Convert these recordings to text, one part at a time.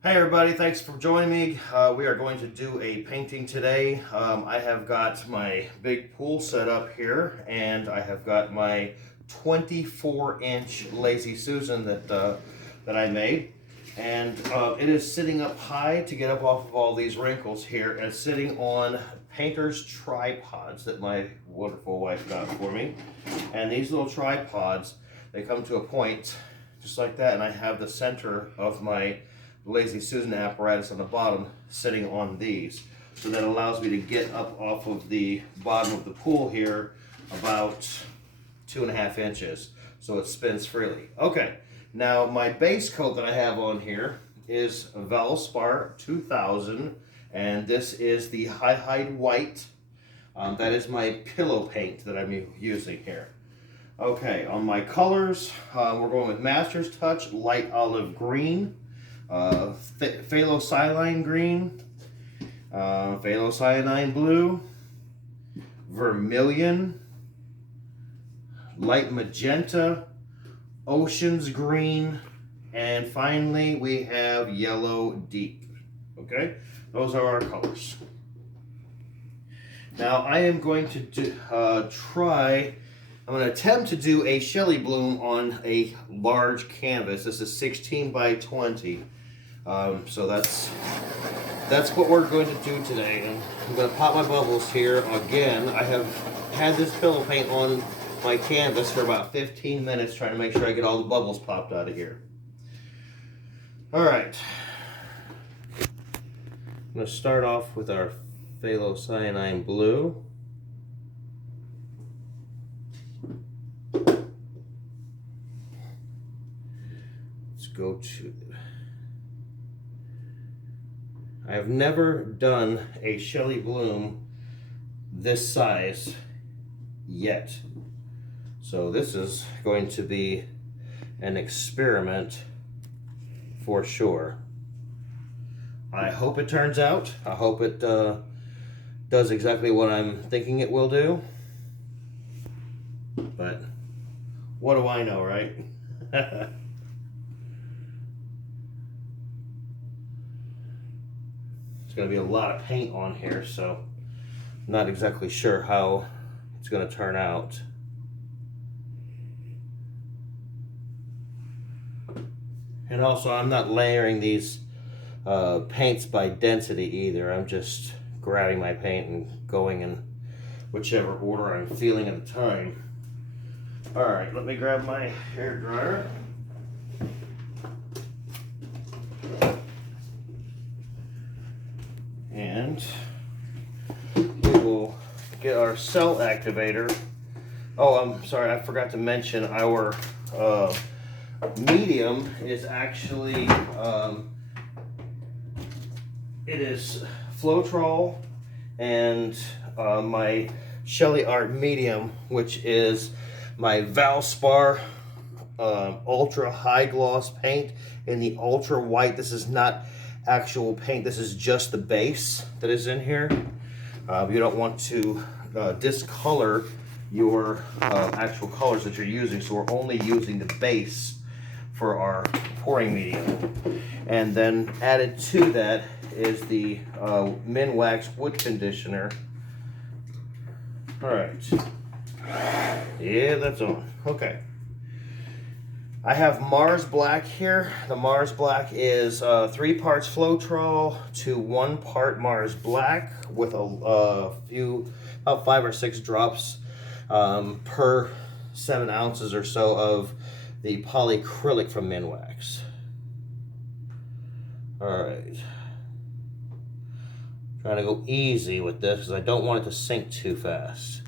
Hey everybody, thanks for joining me. We are going to do a painting today. I have got my big pool set up here, and I have got my 24-inch Lazy Susan that I made. And it is sitting up high to get up off of all these wrinkles here, and it's sitting on painter's tripods that my wonderful wife got for me. And these little tripods, they come to a point just like that, and I have the center of my Lazy Susan apparatus on the bottom sitting on these. So that allows me to get up off of the bottom of the pool here about 2.5 inches. So it spins freely. Okay, now my base coat that I have on here is Valspar 2000, and this is the High White. That is my pillow paint that I'm using here. Okay, on my colors, we're going with Masterstouch Light Olive Green, Phthalocyanine Green, Phthalocyanine Blue, Vermilion, Light Magenta, Ocean's Green, and finally we have Yellow Deep. Okay, those are our colors. Now I am going to I'm going to attempt to do a Shelley Bloom on a large canvas. This is 16 by 20. So that's what we're going to do today. And I'm going to pop my bubbles here again. I have had this pillow paint on my canvas for about 15 minutes trying to make sure I get all the bubbles popped out of here. Alright. I'm going to start off with our Phthalocyanine Blue. Go to. I have never done a Shelley Bloom this size yet. So this is going to be an experiment for sure. I hope it turns out. I hope it does exactly what I'm thinking it will do. But what do I know, right? Going to be a lot of paint on here, so I'm not exactly sure how it's going to turn out. And also I'm not layering these paints by density either. I'm just grabbing my paint and going in whichever order I'm feeling at the time. Alright, let me grab my hair dryer. And we will get our cell activator. Oh, I'm sorry, I forgot to mention our medium is actually, it is Floetrol and my Shelley Art medium, which is my Valspar ultra high gloss paint in the ultra white. This is not actual paint, this is just the base that is in here. You don't want to discolor your actual colors that you're using, so we're only using the base for our pouring medium. And then added to that is the Minwax wood conditioner. Alright, yeah, that's on. Okay, I have Mars Black here. The Mars Black is 3 parts Floetrol to 1 part Mars Black with a few, about 5 or 6 drops per 7 ounces or so of the polyacrylic from Minwax. Alright. Trying to go easy with this because I don't want it to sink too fast.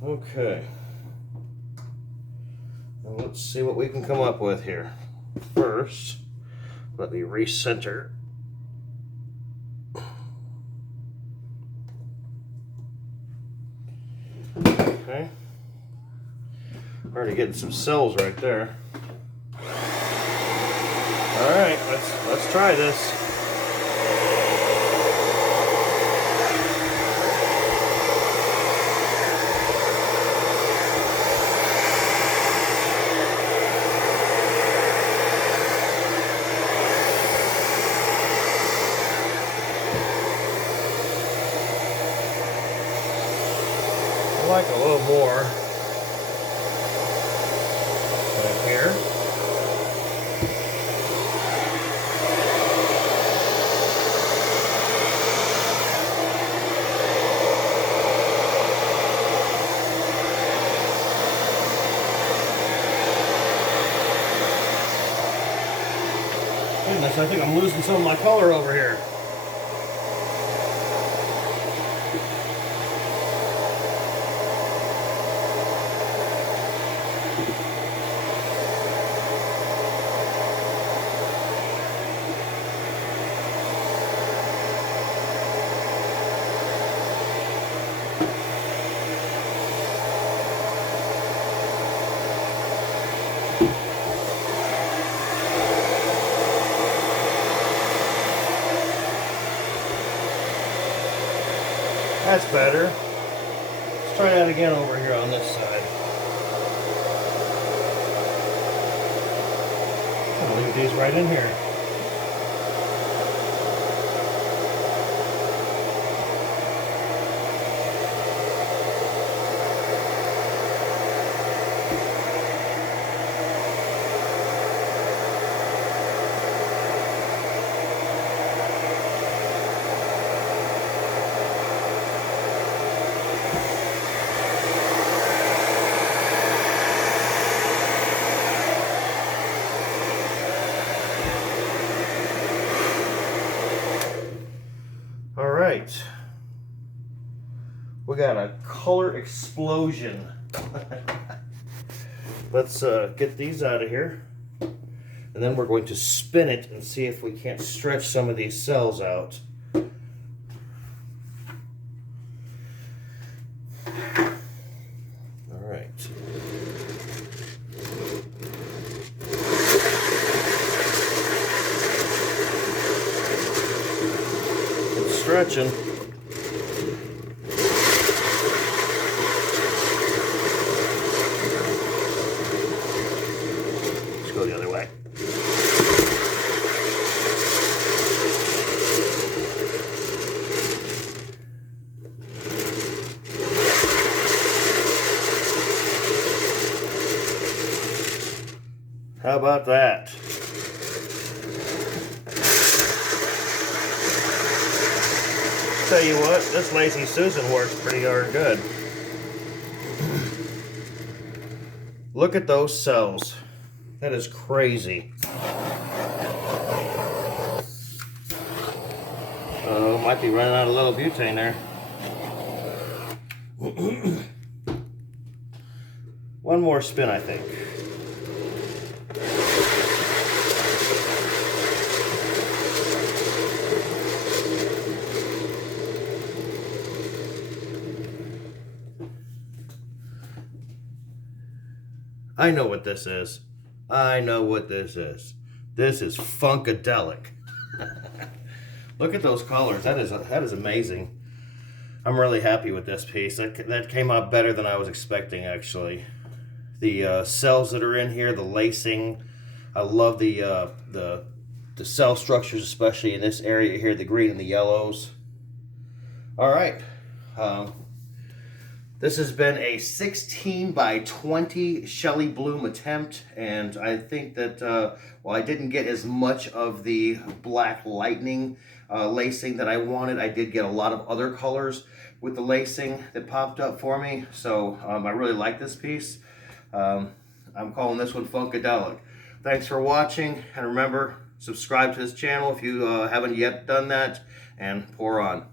Okay, well, let's see what we can come up with here. First, let me recenter. Okay, already getting some cells right there. All right, let's try this. like a little more right here. Goodness, I think I'm losing some of my color over here. That's better. Let's try that again over here on this side. I'll leave these right in here. All right, we got a color explosion. Let's get these out of here, and then we're going to spin it and see if we can't stretch some of these cells out. All right. Stretching. Let's go the other way. How about that? Tell you what, this Lazy Susan works pretty darn good. Look at those cells. That is crazy. Oh, might be running out of little butane there. One more spin, I think. I know what this is. I know what this is. This is funkadelic. Look at those colors. That is amazing. I'm really happy with this piece. That came out better than I was expecting, actually. The cells that are in here, the lacing. I love the cell structures, especially in this area here, the green and the yellows. All right. This has been a 16 by 20 Shelly Bloom attempt, and I think that while I didn't get as much of the black lightning lacing that I wanted, I did get a lot of other colors with the lacing that popped up for me, so I really like this piece. I'm calling this one Funkadelic. Thanks for watching, and remember, subscribe to this channel if you haven't yet done that, and pour on.